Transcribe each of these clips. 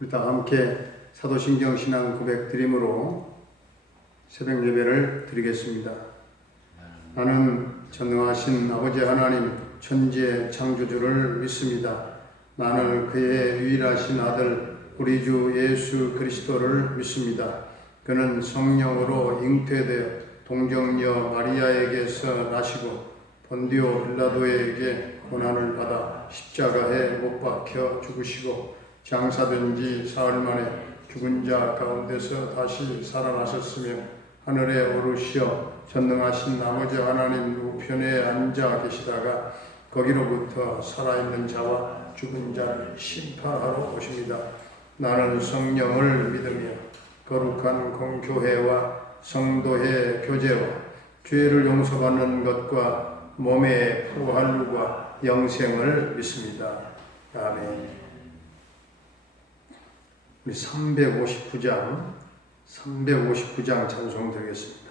우리 다 함께 사도신경 신앙 고백 드림으로 새벽 예배를 드리겠습니다. 나는 전능하신 아버지 하나님 천지의 창조주를 믿습니다. 나는 그의 유일하신 아들 우리 주 예수 그리스도를 믿습니다. 그는 성령으로 잉태되어 동정녀 마리아에게서 나시고 본디오 빌라도에게 고난을 받아 십자가에 못 박혀 죽으시고 장사된 지 사흘 만에 죽은 자 가운데서 다시 살아나셨으며 하늘에 오르시어 전능하신 아버지 하나님 우편에 앉아 계시다가 거기로부터 살아있는 자와 죽은 자를 심판하러 오십니다. 나는 성령을 믿으며 거룩한 공교회와 성도의 교제와 죄를 용서받는 것과 몸의 부활과 영생을 믿습니다. 아멘. 우리 359장 찬송 드리겠습니다.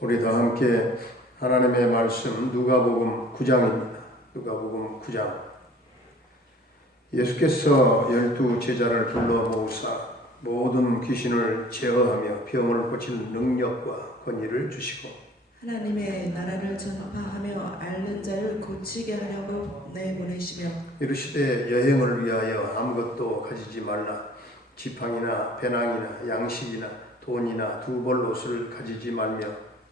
우리 다 함께 하나님의 말씀 누가복음 9장입니다. 누가복음 9장. 예수께서 12 제자를 불러 모으사 모든 귀신을 제어하며 병을 고칠 능력과 권위를 주시고 하나님의 나라를 전파하며 앓는 자를 고치게 하려고 내보내시며 이르시되 여행을 위하여 아무것도 가지지 말라. 지팡이나 배낭이나 양식이나 돈이나 두 벌 옷을 가지지 말며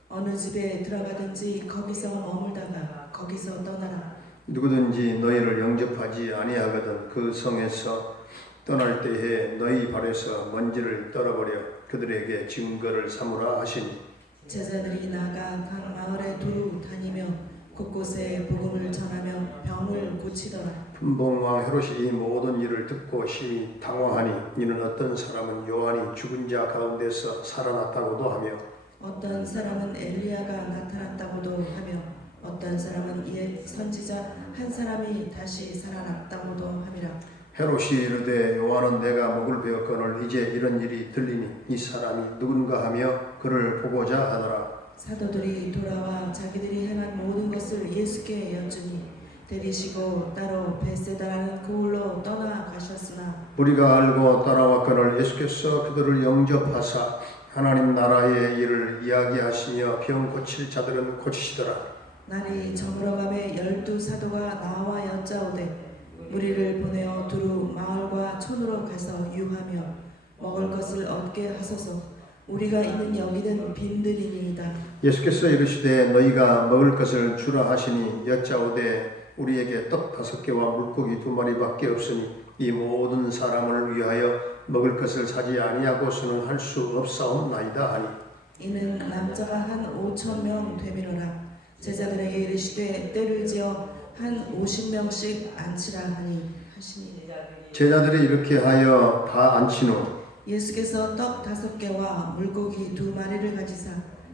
어느 집에 들어가든지 거기서 머물다가 거기서 떠나라. 누구든지 너희를 영접하지 아니하거든 그 성에서 떠날 때에 너희 발에서 먼지를 떨어버려 그들에게 증거를 삼으라 하시니 제자들이 나가 각 마을에 두루 다니며 곳곳에 복음을 전하며 병을 고치더라. 분봉왕 헤롯이 이 모든 일을 듣고 심히 당황하니 이는 어떤 사람은 요한이 죽은 자 가운데서 살아났다고도 하며 어떤 사람은 엘리야가 나타났다고도 하며 어떤 사람은 옛 선지자 한 사람이 다시 살아났다고도 함이라. 헤롯이 이르되 요한은 내가 목을 베었거늘 이제 이런 일이 들리니 이 사람이 누군가 하며 그를 보고자 하더라. 사도들이 돌아와 자기들이 행한 모든 것을 예수께 여쭈니 데리시고 따로 베세다라는 고을로 떠나가셨으나 우리가 알고 따라왔거늘 예수께서 그들을 영접하사 하나님 나라의 일을 이야기하시며 병 고칠 자들은 고치시더라. 날이 저물어가매 12 사도가 나와 여짜오되 무리를 보내어 두루 마을과 촌으로 가서 유하며 먹을 것을 얻게 하소서. 우리가 있는 여기는 빈들이니이다. 예수께서 이르시되 너희가 먹을 것을 주라 하시니 여짜오되 우리에게 떡 5개와 물고기 2마리밖에 없으니 이 모든 사람을 위하여 먹을 것을 사지 아니하고서는 할 수 없사옵나이다 하니 이는 남자가 한 5,000명 되미로라. 제자들에게 이르시되 때를 지어 한 50명씩 앉히라 하시니 제자들이 이렇게 하여 다 앉힌 후 예수께서 떡 5개와 물고기 2마리를 가지사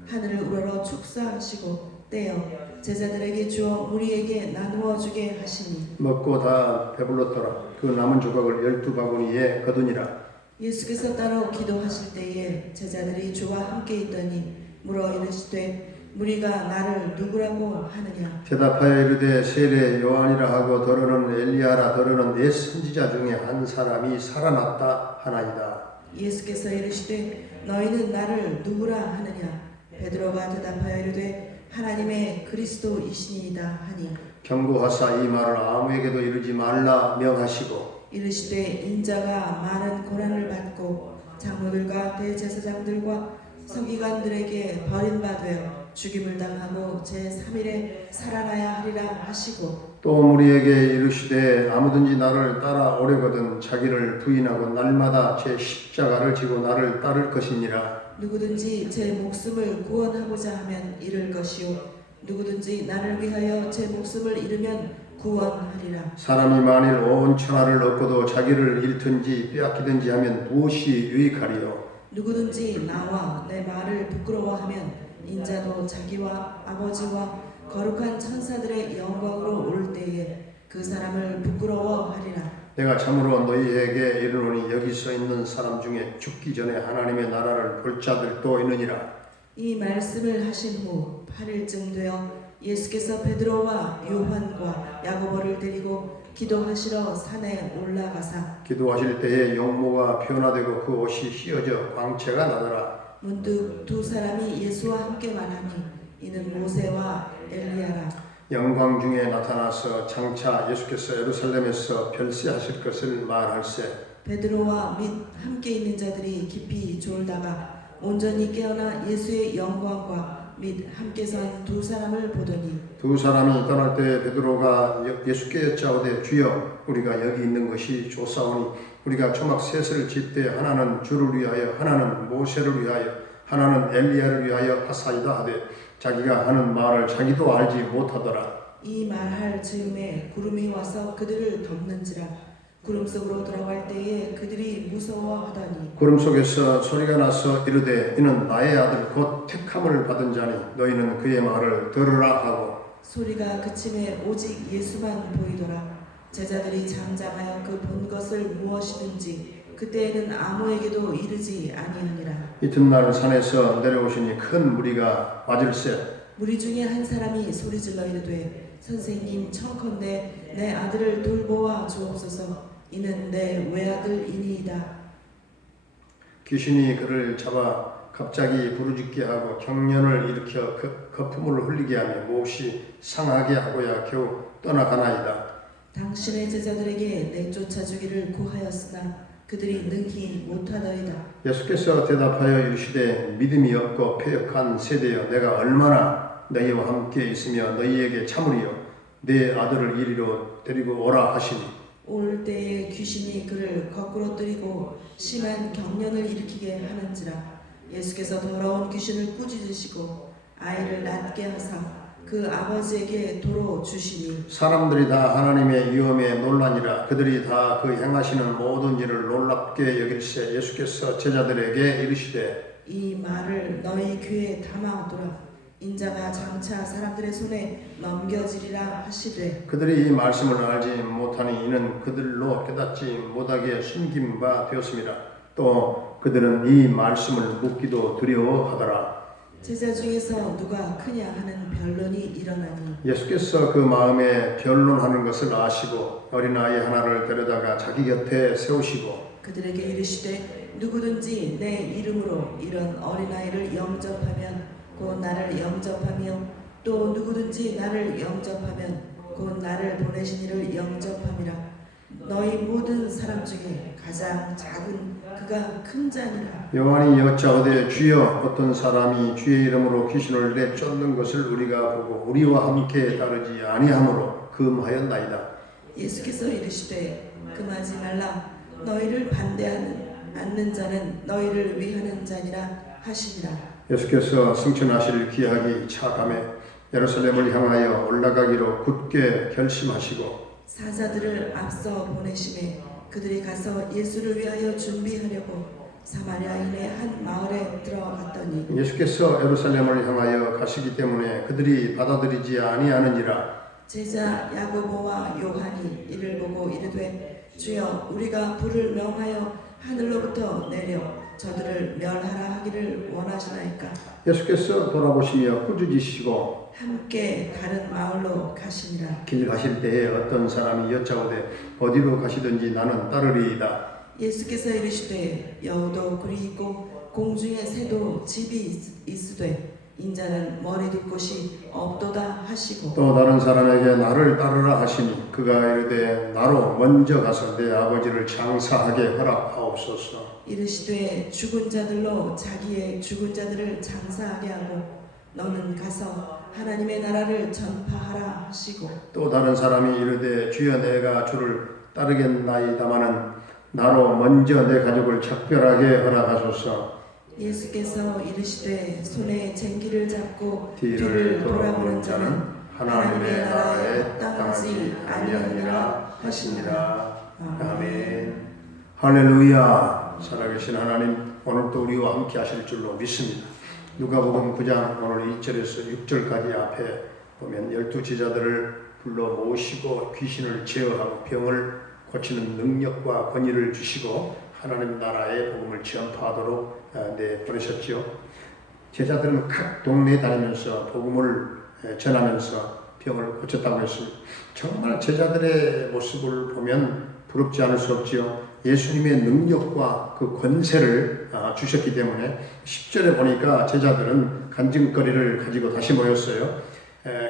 하늘을 우러러 축사하시고 떼어 제자들에게 주어 무리에게 나누어 주게 하시니 먹고 다 배불렀더라. 그 남은 조각을 12바구니에 거두니라. 예수께서 따로 기도하실 때에 제자들이 주와 함께 있더니 물어 이르시되 무리가 나를 누구라고 하느냐. 대답하여 이르되 세례 요한이라 하고 더러는 엘리야라 더러는 옛 선지자 중에 한 사람이 살아났다 하나이다. 예수께서 이르시되 너희는 나를 누구라 하느냐. 베드로가 대답하여 이르되 하나님의 그리스도이시니이다 하니 경고하사 이 말을 아무에게도 이르지 말라 명하시고 이르시되 인자가 많은 고난을 받고 장로들과 대제사장들과 서기관들에게 버림받아 죽임을 당하고 제3일에 살아나야 하리라 하시고 또 무리에게 이르시되 아무든지 나를 따라오려거든 자기를 부인하고 날마다 제 십자가를 지고 나를 따를 것이니라. 누구든지 제 목숨을 구원하고자 하면 잃을 것이요 누구든지 나를 위하여 제 목숨을 잃으면 구원하리라. 사람이 만일 온 천하를 얻고도 자기를 잃든지 빼앗기든지 하면 무엇이 유익하리요. 누구든지 나와 내 말을 부끄러워하면 인자도 자기와 아버지와 거룩한 천사들의 영광으로 올 때에 그 사람을 부끄러워하리라. 내가 참으로 너희에게 이르노니 여기 서 있는 사람 중에 죽기 전에 하나님의 나라를 볼 자들도 있느니라. 이 말씀을 하신 후 8일쯤 되어 예수께서 베드로와 요한과 야고보를 데리고 기도하시러 산에 올라가사 기도하실 때에 용모가 변화되고 그 옷이 휘어져 광채가 나더라. 문득 2 사람이 예수와 함께 말하니 이는 모세와 엘리야라. 영광 중에 나타나서 장차 예수께서 예루살렘에서 별세하실 것을 말할세. 베드로와 및 함께 있는 자들이 깊이 졸다가 온전히 깨어나 예수의 영광과 및 함께 선 2 사람을 보더니 2 사람이 떠날 때 베드로가 예수께 여짜오되 주여 우리가 여기 있는 것이 좋사오니 우리가 초막 셋을 질 때 하나는 주를 위하여 하나는 모세를 위하여 하나는 엘리야를 위하여 하사이다 하되 자기가 하는 말을 자기도 알지 못하더라. 이 말할 즈음에 구름이 와서 그들을 덮는지라. 구름 속으로 들어갈 때에 그들이 무서워하더니 구름 속에서 소리가 나서 이르되 이는 나의 아들 곧 택함을 받은 자니 너희는 그의 말을 들으라 하고 소리가 그침에 오직 예수만 보이더라. 제자들이 잠잠하여 그 본 것을 무엇이든지 그때에는 아무에게도 이르지 아니하니라. 이튿날 산에서 내려오시니 큰 무리가 맞을세. 무리 중에 한 사람이 소리질러 이르되 선생님 청컨대 내 아들을 돌보아 주옵소서. 이는 내 외아들이니이다. 귀신이 그를 잡아 갑자기 부르짖게 하고 경련을 일으켜 거품을 흘리게 하며 몹시 상하게 하고야 겨우 떠나가나이다. 당신의 제자들에게 내쫓아 주기를 구하였으나 그들이 능히 못하더이다. 예수께서 대답하여 이르시되 믿음이 없고 패역한 세대여 내가 얼마나 너희와 함께 있으며 너희에게 참으리요 내 아들을 이리로 데리고 오라 하시니 올 때에 귀신이 그를 거꾸로 뜨리고 심한 경련을 일으키게 하는지라. 예수께서 더러운 귀신을 꾸짖으시고 아이를 낫게 하사 그 아버지에게 도로 주시니 사람들이 다 하나님의 위엄에 놀라니라. 그들이 다 그 행하시는 모든 일을 놀랍게 여길세. 예수께서 제자들에게 이르시되 이 말을 너희 귀에 담아두라. 인자가 장차 사람들의 손에 넘겨지리라 하시되 그들이 이 말씀을 알지 못하니 이는 그들로 깨닫지 못하게 숨긴 바 되었습니다. 또 그들은 이 말씀을 묻기도 두려워하더라. 제자 중에서 누가 크냐 하는 변론이 일어나니 예수께서 그 마음에 변론하는 것을 아시고 어린아이 하나를 데려다가 자기 곁에 세우시고 그들에게 이르시되 누구든지 내 이름으로 이런 어린아이를 영접하면 곧 나를 영접하며 또 누구든지 나를 영접하면 곧 나를 보내신 이를 영접함이라. 너희 모든 사람 중에 가장 작은 그가 큰 자니라. 요한이 여짜오되 주여 어떤 사람이 주의 이름으로 귀신을 내쫓는 것을 우리가 보고 우리와 함께 따르지 아니하므로 금하였나이다. 예수께서 이르시되 금하지 말라. 너희를 반대하는 않는 자는 너희를 위하는 자니라 하시니라. 예수께서 승천하실 기약이 차감해 예루살렘을 향하여 올라가기로 굳게 결심하시고 사자들을 앞서 보내심에 그들이 가서 예수를 위하여 준비하려고 사마리아인의 한 마을에 들어갔더니 예수께서 예루살렘을 향하여 가시기 때문에 그들이 받아들이지 아니하는지라. 제자 야고보와 요한이 이를 보고 이르되 주여 우리가 불을 명하여 하늘로부터 내려 저들을 멸하라 하기를 원하시나이까. 예수께서 돌아보시며 꾸짖으시고 함께 다른 마을로 가시니라. 길 가실 때에 어떤 사람이 여짜오되 어디로 가시든지 나는 따르리이다. 예수께서 이르시되 여우도 굴이 있고 공중의 새도 집이 있으되 인자는 머리 둘 곳이 없도다 하시고 또 다른 사람에게 나를 따르라 하시니 그가 이르되 나로 먼저 가서 내 아버지를 장사하게 허락하옵소서. 이르시되 죽은 자들로 자기의 죽은 자들을 장사하게 하고 너는 가서 하나님의 나라를 전파하라 하시고 또 다른 사람이 이르되 주여 내가 주를 따르겠나이다마는 나로 먼저 내 가족을 작별하게 허락하소서. 예수께서 이르시되 손에 쟁기를 잡고 뒤를 돌아보는 자는 하나님의 나라에 땅하지 아니하니라 하시니라. 아멘. 할렐루야. 살아계신 하나님, 오늘도 우리와 함께 하실 줄로 믿습니다. 누가복음 9장 오늘 2절에서 6절까지 앞에 보면 12제자들을 불러 모시고 귀신을 제어하고 병을 고치는 능력과 권위를 주시고 하나님 나라의 복음을 전파하도록 보내셨죠. 제자들은 각 동네에 다니면서 복음을 전하면서 병을 고쳤다고 했습니다. 정말 제자들의 모습을 보면 부럽지 않을 수 없지요. 예수님의 능력과 그 권세를 주셨기 때문에 10절에 보니까 제자들은 간증거리를 가지고 다시 모였어요.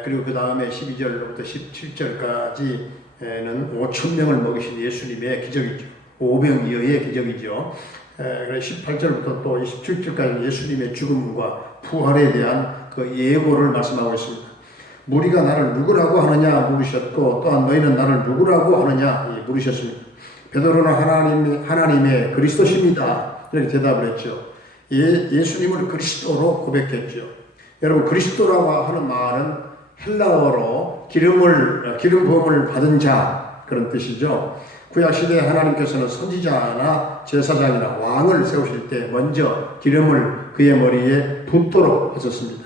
그리고 그 다음에 12절부터 17절까지는 5,000명을 먹이신 예수님의 기적이죠. 오병이어의 기적이죠. 그래서 18절부터 또 27절까지 예수님의 죽음과 부활에 대한 그 예고를 말씀하고 있습니다. 무리가 나를 누구라고 하느냐 물으셨고 또한 너희는 나를 누구라고 하느냐 물으셨습니다. 베드로는 하나님의 그리스도십니다. 이렇게 대답을 했죠. 예수님을 그리스도로 고백했죠. 여러분 그리스도라고 하는 말은 헬라어로 기름 부음을 받은 자 그런 뜻이죠. 구약시대에 하나님께서는 선지자나 제사장이나 왕을 세우실 때 먼저 기름을 그의 머리에 붓도록 하셨습니다.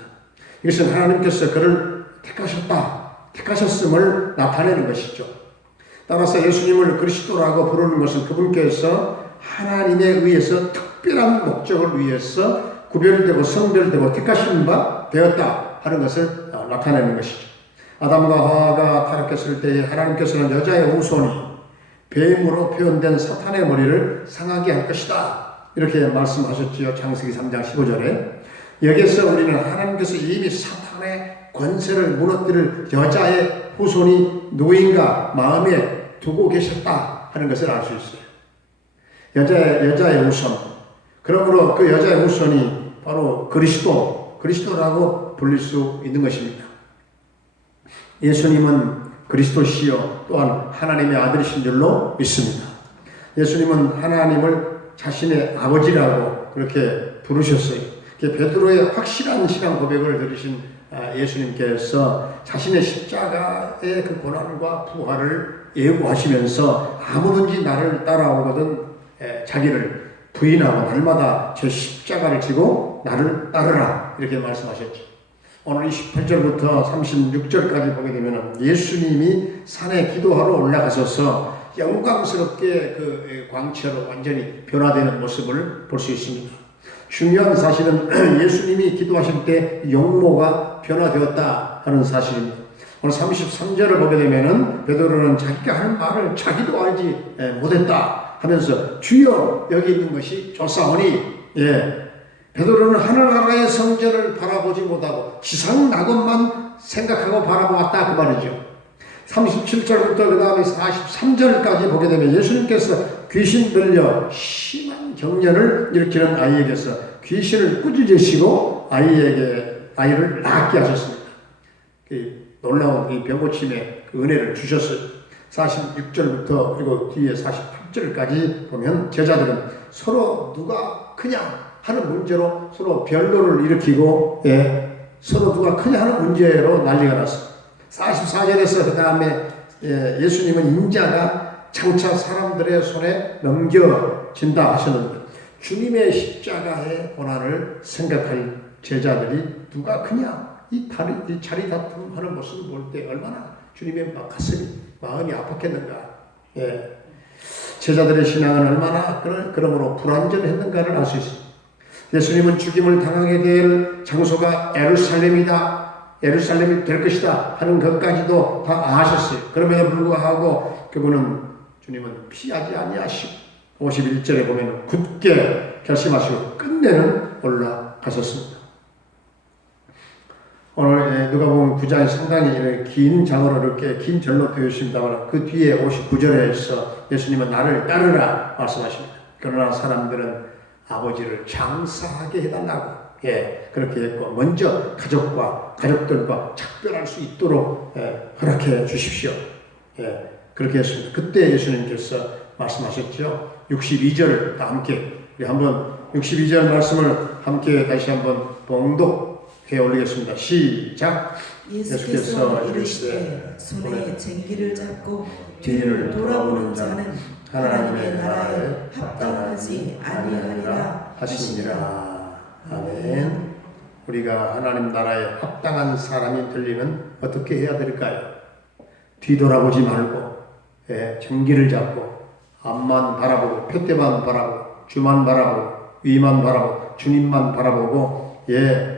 이것은 하나님께서 그를 택하셨음을 나타내는 것이죠. 따라서 예수님을 그리스도라고 부르는 것은 그분께서 하나님에 의해서 특별한 목적을 위해서 구별되고 성별되고 택하신 바 되었다 하는 것을 나타내는 것이죠. 아담과 하와가 타락했을 때에 하나님께서는 여자의 후손이 뱀으로 표현된 사탄의 머리를 상하게 할 것이다. 이렇게 말씀하셨지요. 창세기 3장 15절에. 여기서 우리는 하나님께서 이미 사탄의 권세를 무너뜨릴 여자의 후손이 누구인가 마음에 두고 계셨다 하는 것을 알 수 있어요. 여자의 후손. 그러므로 그 여자의 후손이 바로 그리스도라고 불릴 수 있는 것입니다. 예수님은 그리스도시요 또한 하나님의 아들이신 줄로 믿습니다. 예수님은 하나님을 자신의 아버지라고 그렇게 부르셨어요. 베드로의 확실한 신앙 고백을 들으신 예수님께서 자신의 십자가의 그 고난과 부활을 예고하시면서 아무든지 나를 따라오거든 자기를 부인하고 날마다 제 십자가를 지고 나를 따르라 이렇게 말씀하셨죠. 오늘 28절부터 36절까지 보게 되면 예수님이 산에 기도하러 올라가셔서 영광스럽게 그 광채로 완전히 변화되는 모습을 볼 수 있습니다. 중요한 사실은 예수님이 기도하실 때 용모가 변화되었다 하는 사실입니다. 오늘 33절을 보게 되면은 베드로는 자기가 하는 말을 자기도 알지 못했다 하면서 주여 여기 있는 것이 좋사오니 베드로는 하늘나라의 성전을 바라보지 못하고 지상 낙원만 생각하고 바라보았다 그 말이죠. 37절부터 그 다음에 43절까지 보게 되면 예수님께서 귀신 들려 심한 경련을 일으키는 아이에게서 귀신을 꾸짖으시고 아이를 낫게 하셨습니다. 놀라운 이 병고침의 그 은혜를 주셨어요. 46절부터 그리고 뒤에 48절까지 보면 제자들은 서로 누가 크냐 하는 문제로 서로 변론을 일으키고 서로 누가 크냐 하는 문제로 난리가 났어요. 44절에서 그 다음에 예수님은 인자가 장차 사람들의 손에 넘겨진다 하셨는데 주님의 십자가의 고난을 생각할 제자들이 누가 크냐 이 자리 다툼하는 모습을 볼 때 얼마나 주님의 마음이 아팠겠는가. 제자들의 신앙은 얼마나 그러므로 불완전했는가를 알 수 있습니다. 예수님은 죽임을 당하게 될 장소가 예루살렘이 될 것이다 하는 것까지도 다 아셨어요. 그럼에도 불구하고 주님은 피하지 아니하시고 51절에 보면 굳게 결심하시고 끝내는 올라가셨습니다. 오늘 누가복음 9장이 상당히 긴 장어로 이렇게 긴 절로 되어 있습니다만 그 뒤에 59절에서 예수님은 나를 따르라 말씀하십니다. 그러나 사람들은 아버지를 장사하게 해달라고 그렇게 했고 먼저 가족들과 작별할 수 있도록 허락해 주십시오. 그렇게 했습니다. 그때 예수님께서 말씀하셨죠. 62절 다 함께 우리 한번 62절 말씀을 함께 다시 한번 봉독해 올리겠습니다. 시작. 예수께서 이르시되 손에 쟁기를 잡고 뒤를 돌아보는 자는 하나님의 나라에 합당하지 아니하리라 하시니라. 아멘. 우리가 하나님 나라에 합당한 사람이 되려면 어떻게 해야 될까요? 뒤돌아보지 말고 쟁기를 잡고 앞만 바라보고 푯대만 바라보고 주만 바라보고 위만 바라보고 주님만 바라보고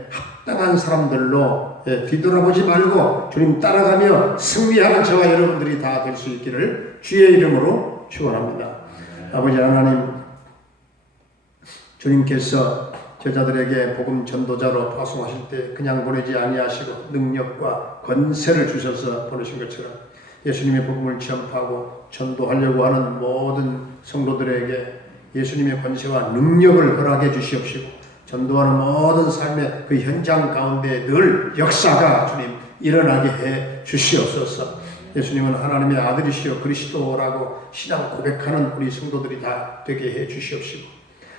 합당한 사람들로 뒤돌아보지 말고 주님 따라가며 승리하는 저와 여러분들이 다 될 수 있기를 주의 이름으로 축원합니다. 아버지 하나님, 주님께서 제자들에게 복음 전도자로 파송하실 때 그냥 보내지 아니하시고 능력과 권세를 주셔서 보내신 것처럼 예수님의 복음을 전파하고 전도하려고 하는 모든 성도들에게 예수님의 권세와 능력을 허락해 주시옵시고 전도하는 모든 삶의 그 현장 가운데 늘 역사가 주님 일어나게 해 주시옵소서. 예수님은 하나님의 아들이시여 그리스도라고 신앙 고백하는 우리 성도들이 다 되게 해 주시옵시고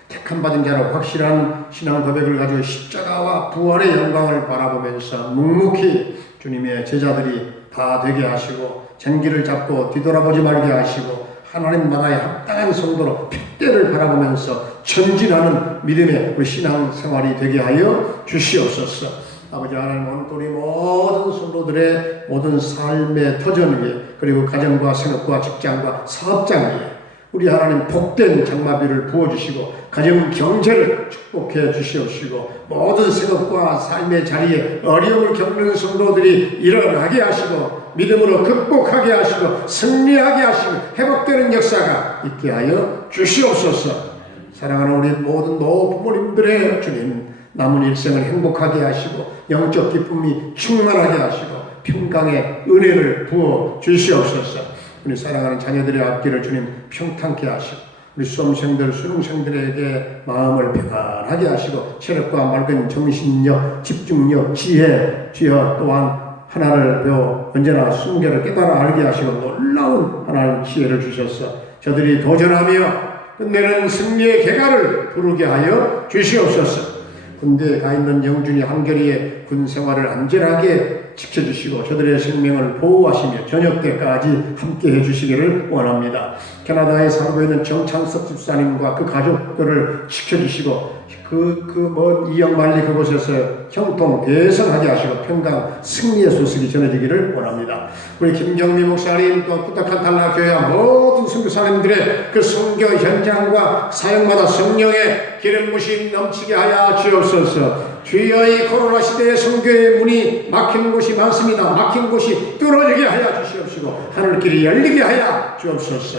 택함 받은 자로 확실한 신앙 고백을 가지고 십자가와 부활의 영광을 바라보면서 묵묵히 주님의 제자들이 다 되게 하시고 쟁기를 잡고 뒤돌아보지 말게 하시고 하나님 나라에 합당한 성도로 핏대를 바라보면서 전진하는 믿음의 그 신앙 생활이 되게 하여 주시옵소서. 아버지 하나님, 오늘 우리 모든 성도들의 모든 삶의 터전 위에 그리고 가정과 생업과 직장과 사업장 위에 우리 하나님 복된 장마비를 부어주시고 가정 경제를 축복해 주시옵시고 모든 생업과 삶의 자리에 어려움을 겪는 성도들이 일어나게 하시고 믿음으로 극복하게 하시고 승리하게 하시고 회복되는 역사가 있게 하여 주시옵소서. 사랑하는 우리 모든 노부모님들의 주님 남은 일생을 행복하게 하시고 영적 기쁨이 충만하게 하시고 평강의 은혜를 부어 주시옵소서. 우리 사랑하는 자녀들의 앞길을 주님 평탄케 하시고 우리 수험생들 수능생들에게 마음을 평안하게 하시고 체력과 맑은 정신력 집중력 지혜 주여 또한 하나를 배워 언제나 순결을 깨달아 알게 하시고 놀라운 하나님 지혜를 주셔서 저들이 도전하며 끝내는 승리의 개가를 부르게 하여 주시옵소서. 군대에 가 있는 영준이 한결이의 군 생활을 안전하게 지켜주시고 저들의 생명을 보호하시며 저녁 때까지 함께 해주시기를 원합니다. 캐나다에 살고 있는 정창섭 집사님과 그 가족들을 지켜주시고 이영 만리 그곳에서 형통 대성하게 하시고 평강 승리의 소식이 전해지기를 원합니다. 우리 김경미 목사님 또 부탁한 달라교회 모든 선교사님들의 그 선교 현장과 사역마다 성령의 기름 부심 넘치게 하여 주옵소서. 주여, 이 코로나 시대의 선교의 문이 막힌 곳이 많습니다. 막힌 곳이 뚫어지게 하여 주시옵시고 하늘길이 열리게 하여 주옵소서.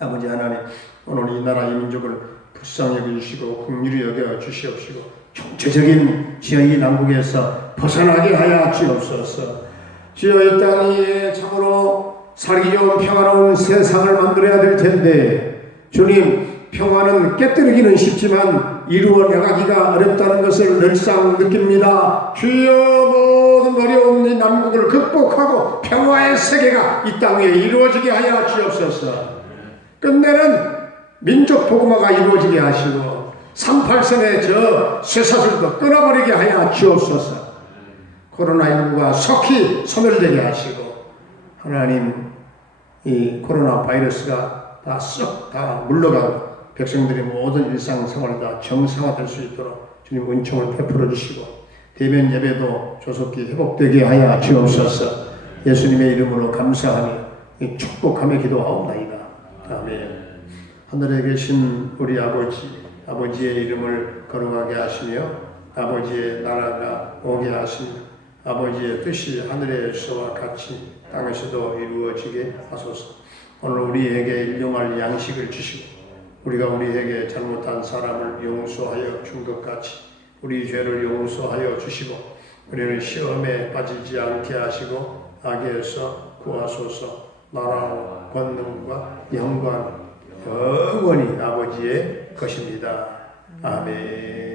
아버지 하나님, 오늘 이 나라 이 민족을 불쌍히 여겨주시고 긍휼히 여겨 주시옵시고 총체적인 주여 이 난국에서 벗어나게 하여 주옵소서. 주여, 이 땅이 참으로 살기 좋은 평화로운 세상을 만들어야 될 텐데 주님, 평화는 깨뜨리기는 쉽지만 이루어 나가기가 어렵다는 것을 늘상 느낍니다. 주여, 모든 어려운 이 난국을 극복하고 평화의 세계가 이 땅 위에 이루어지게 하여 주옵소서. 끝내는 민족 복음화가 이루어지게 하시고 38선의 저 쇠사슬도 끊어버리게 하여 주옵소서. 코로나19가 속히 소멸되게 하시고 하나님, 이 코로나 바이러스가 다 썩 다 물러가고 백성들의 모든 일상생활이 다 정상화될 수 있도록 주님 은총을 베풀어 주시고 대면 예배도 조속히 회복되게 하여 주옵소서. 예수님의 이름으로 감사하며 축복하며 기도하옵나이다. 아멘. 하늘에 계신 우리 아버지의 이름을 거룩하게 하시며 아버지의 나라가 오게 하시며 아버지의 뜻이 하늘에서와 같이 땅에서도 이루어지게 하소서. 오늘 우리에게 일용할 양식을 주시고 우리가 우리에게 잘못한 사람을 용서하여 준 것 같이 우리 죄를 용서하여 주시고 우리를 시험에 빠지지 않게 하시고 악에서 구하소서. 나라와 권능과 영광 영원히 아버지의 것입니다. 아멘.